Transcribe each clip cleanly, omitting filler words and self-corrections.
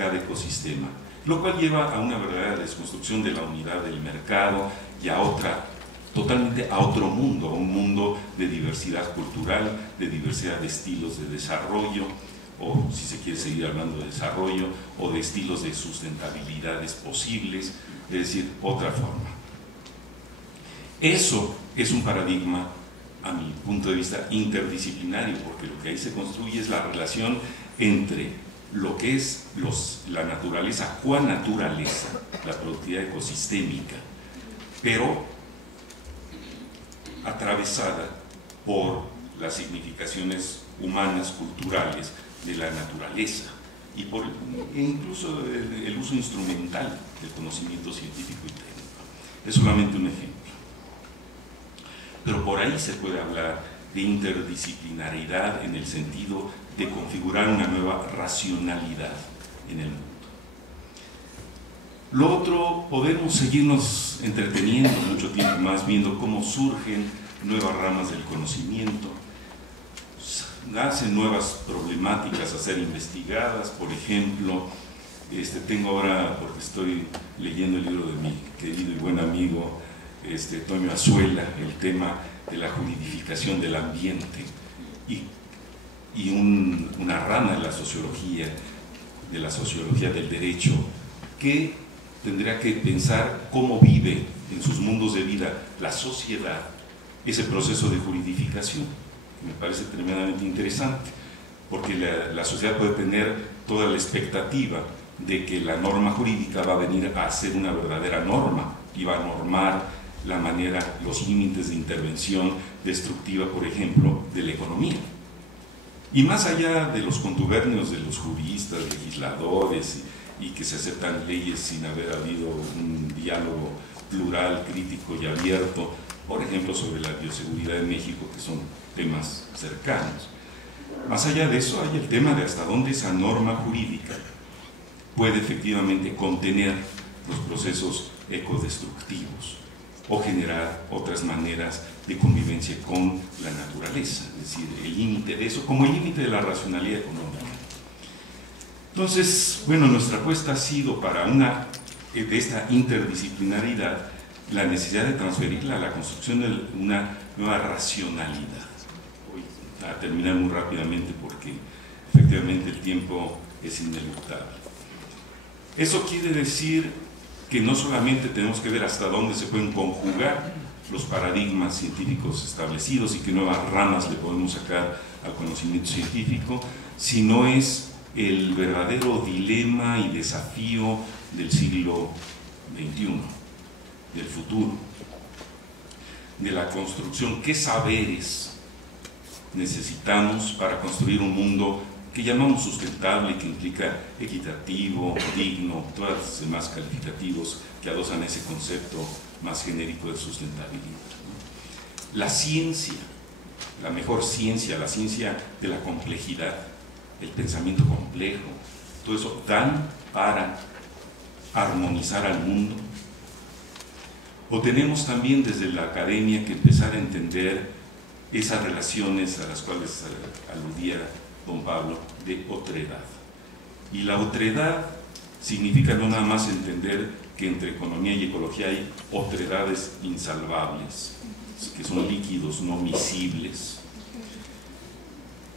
cada ecosistema, lo cual lleva a una verdadera desconstrucción de la unidad del mercado y a totalmente a otro mundo, a un mundo de diversidad cultural, de diversidad de estilos de desarrollo, o si se quiere seguir hablando de desarrollo, o de estilos de sustentabilidades posibles, es decir, otra forma. Eso es un paradigma, a mi punto de vista, interdisciplinario, porque lo que ahí se construye es la relación entre lo que es la naturaleza, cuanaturaleza, la productividad ecosistémica, pero atravesada por las significaciones humanas, culturales de la naturaleza y por incluso el uso instrumental del conocimiento científico y técnico. Es solamente un ejemplo. Pero por ahí se puede hablar de interdisciplinariedad en el sentido de configurar una nueva racionalidad en el mundo. Lo otro, podemos seguirnos entreteniendo mucho tiempo más viendo cómo surgen nuevas ramas del conocimiento, nacen nuevas problemáticas a ser investigadas. Por ejemplo, tengo ahora, porque estoy leyendo el libro de mi querido y buen amigo Toño Azuela, el tema de la juridificación del ambiente y una rama de la sociología del derecho, que tendrá que pensar cómo vive en sus mundos de vida la sociedad ese proceso de juridificación. Me parece tremendamente interesante, porque la sociedad puede tener toda la expectativa de que la norma jurídica va a venir a ser una verdadera norma y va a normar la manera, los límites de intervención destructiva, por ejemplo, de la economía. Y más allá de los contubernios de los juristas, legisladores y que se aceptan leyes sin haber habido un diálogo plural, crítico y abierto, por ejemplo, sobre la bioseguridad en México, que son temas cercanos. Más allá de eso, hay el tema de hasta dónde esa norma jurídica puede efectivamente contener los procesos ecodestructivos o generar otras maneras de convivencia con la naturaleza, es decir, el límite de eso, como el límite de la racionalidad económica. Entonces, bueno, nuestra apuesta ha sido para de esta interdisciplinaridad, la necesidad de transferirla a la construcción de una nueva racionalidad. Voy a terminar muy rápidamente porque efectivamente el tiempo es ineluctable. Eso quiere decir que no solamente tenemos que ver hasta dónde se pueden conjugar los paradigmas científicos establecidos y qué nuevas ramas le podemos sacar al conocimiento científico, sino es el verdadero dilema y desafío del siglo XXI, del futuro, de la construcción. ¿Qué saberes necesitamos para construir un mundo que llamamos sustentable, que implica equitativo, digno, todos los demás calificativos que adosan ese concepto más genérico de sustentabilidad, ¿no? La ciencia, la mejor ciencia, la ciencia de la complejidad, el pensamiento complejo, todo eso dan para armonizar al mundo. O tenemos también desde la academia que empezar a entender esas relaciones a las cuales aludía don Pablo, de otredad. Y la otredad significa no nada más entender que entre economía y ecología hay otredades insalvables, que son líquidos no miscibles,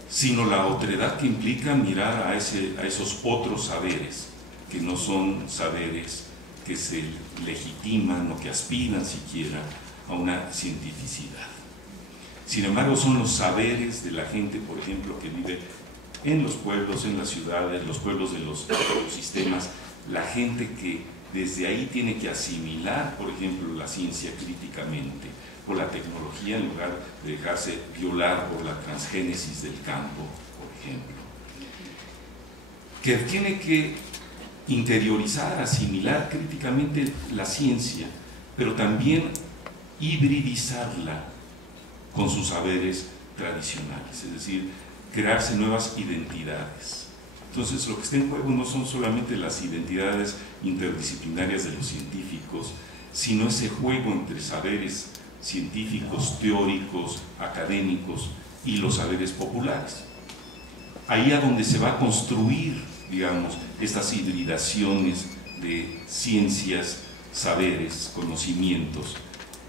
sino la otredad que implica mirar a esos otros saberes, que no son saberes que se legitiman o que aspiran siquiera a una cientificidad. Sin embargo, son los saberes de la gente, por ejemplo, que vive en los pueblos, en las ciudades, los pueblos de los ecosistemas, la gente que desde ahí tiene que asimilar, por ejemplo, la ciencia críticamente, o la tecnología, en lugar de dejarse violar por la transgénesis del campo, por ejemplo. Que tiene que interiorizar, asimilar críticamente la ciencia, pero también hibridizarla con sus saberes tradicionales, es decir, crearse nuevas identidades. Entonces, lo que está en juego no son solamente las identidades interdisciplinarias de los científicos, sino ese juego entre saberes científicos, teóricos, académicos y los saberes populares. Ahí a donde se va a construir digamos, estas hibridaciones de ciencias, saberes, conocimientos,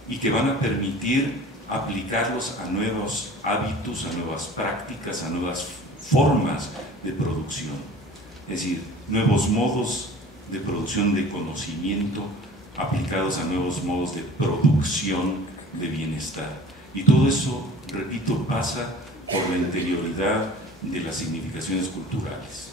y que van a permitir aplicarlos a nuevos hábitos, a nuevas prácticas, a nuevas formas de producción. Es decir, nuevos modos de producción de conocimiento aplicados a nuevos modos de producción de bienestar. Y todo eso, repito, pasa por la interioridad de las significaciones culturales.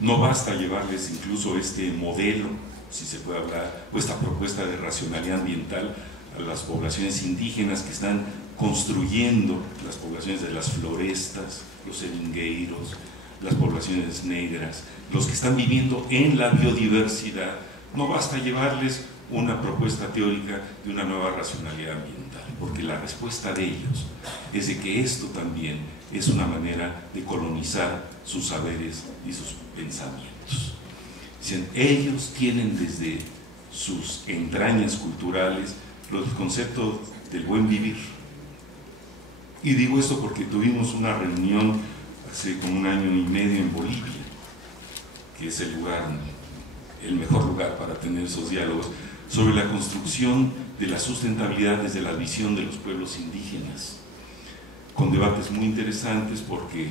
No basta llevarles incluso este modelo, si se puede hablar, o esta propuesta de racionalidad ambiental a las poblaciones indígenas que están construyendo, las poblaciones de las florestas, los seringueiros, las poblaciones negras, los que están viviendo en la biodiversidad. No basta llevarles una propuesta teórica de una nueva racionalidad ambiental, porque la respuesta de ellos es de que esto también es una manera de colonizar sus saberes y sus pensamientos. Dicen, ellos tienen desde sus entrañas culturales los conceptos del buen vivir. Y digo esto porque tuvimos una reunión hace como 1 año y medio en Bolivia, que es el mejor lugar para tener esos diálogos, sobre la construcción de la sustentabilidad desde la visión de los pueblos indígenas, con debates muy interesantes, porque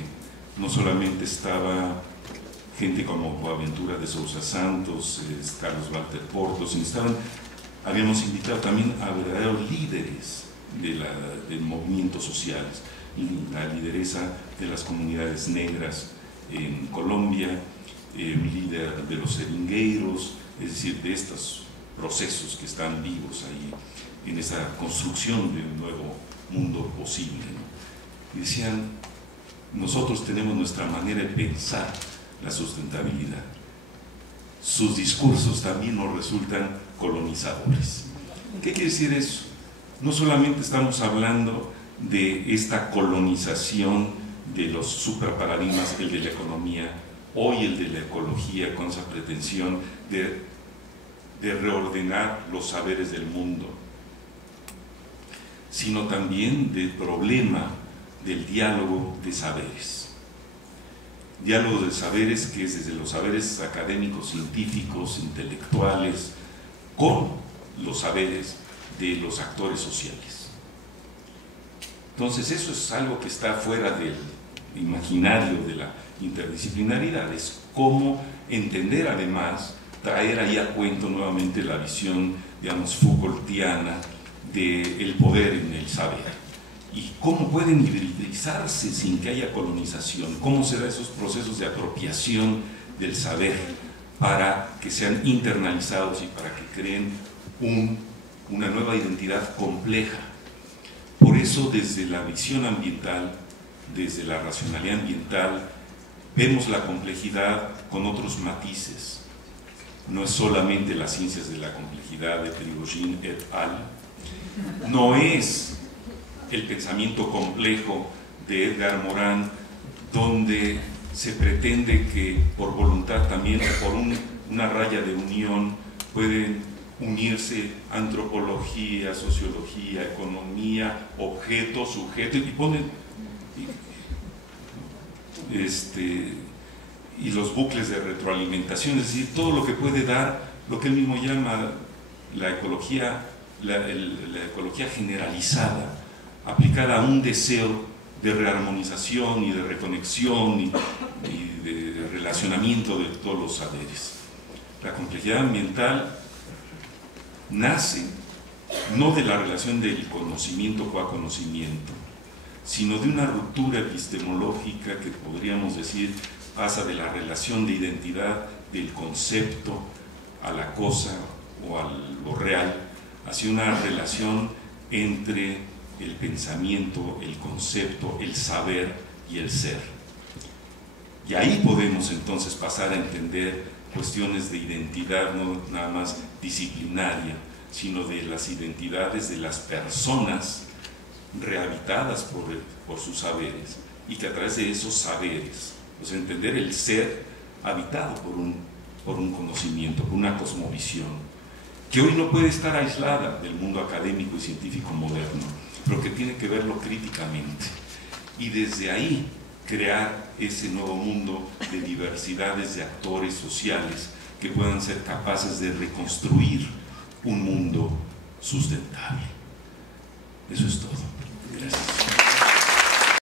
no solamente estaba gente como Boaventura de Sousa Santos, Carlos Walter Porto, sino habíamos invitado también a verdaderos líderes de movimientos sociales, la lideresa de las comunidades negras en Colombia, un líder de los seringueiros, es decir, de estos procesos que están vivos ahí en esa construcción de un nuevo mundo posible, ¿no? Y decían, nosotros tenemos nuestra manera de pensar la sustentabilidad. Sus discursos también nos resultan colonizadores. ¿Qué quiere decir eso? No solamente estamos hablando de esta colonización de los superparadigmas, el de la economía, hoy el de la ecología, con esa pretensión de reordenar los saberes del mundo, sino también del problema del diálogo de saberes. Diálogo de saberes que es desde los saberes académicos, científicos, intelectuales, con los saberes de los actores sociales. Entonces eso es algo que está fuera del imaginario de la interdisciplinaridad, es cómo entender, además, traer ahí a cuento nuevamente la visión, digamos, Foucaultiana del poder en el saber, y cómo pueden hibridizarse sin que haya colonización, cómo se dan esos procesos de apropiación del saber para que sean internalizados y para que creen una nueva identidad compleja. Por eso, desde la visión ambiental, desde la racionalidad ambiental, vemos la complejidad con otros matices. No es solamente las ciencias de la complejidad de Prigogine et al. No es el pensamiento complejo de Edgar Morin, donde se pretende que por voluntad también, por una raya de unión, pueden unirse antropología, sociología, economía, objeto, sujeto, y ponen y los bucles de retroalimentación, es decir, todo lo que puede dar lo que él mismo llama la ecología generalizada, aplicada a un deseo de rearmonización y de reconexión y de relacionamiento de todos los saberes. La complejidad ambiental nace no de la relación del conocimiento coa-conocimiento, sino de una ruptura epistemológica que podríamos decir pasa de la relación de identidad del concepto a la cosa o a lo real, hacia una relación entre el pensamiento, el concepto, el saber y el ser. Y ahí podemos entonces pasar a entender cuestiones de identidad, no nada más disciplinaria, sino de las identidades de las personas rehabitadas por sus saberes, y que a través de esos saberes, pues entender el ser habitado por un conocimiento, por una cosmovisión, que hoy no puede estar aislada del mundo académico y científico moderno, pero que tiene que verlo críticamente. Y desde ahí crear ese nuevo mundo de diversidades de actores sociales que puedan ser capaces de reconstruir un mundo sustentable. Eso es todo.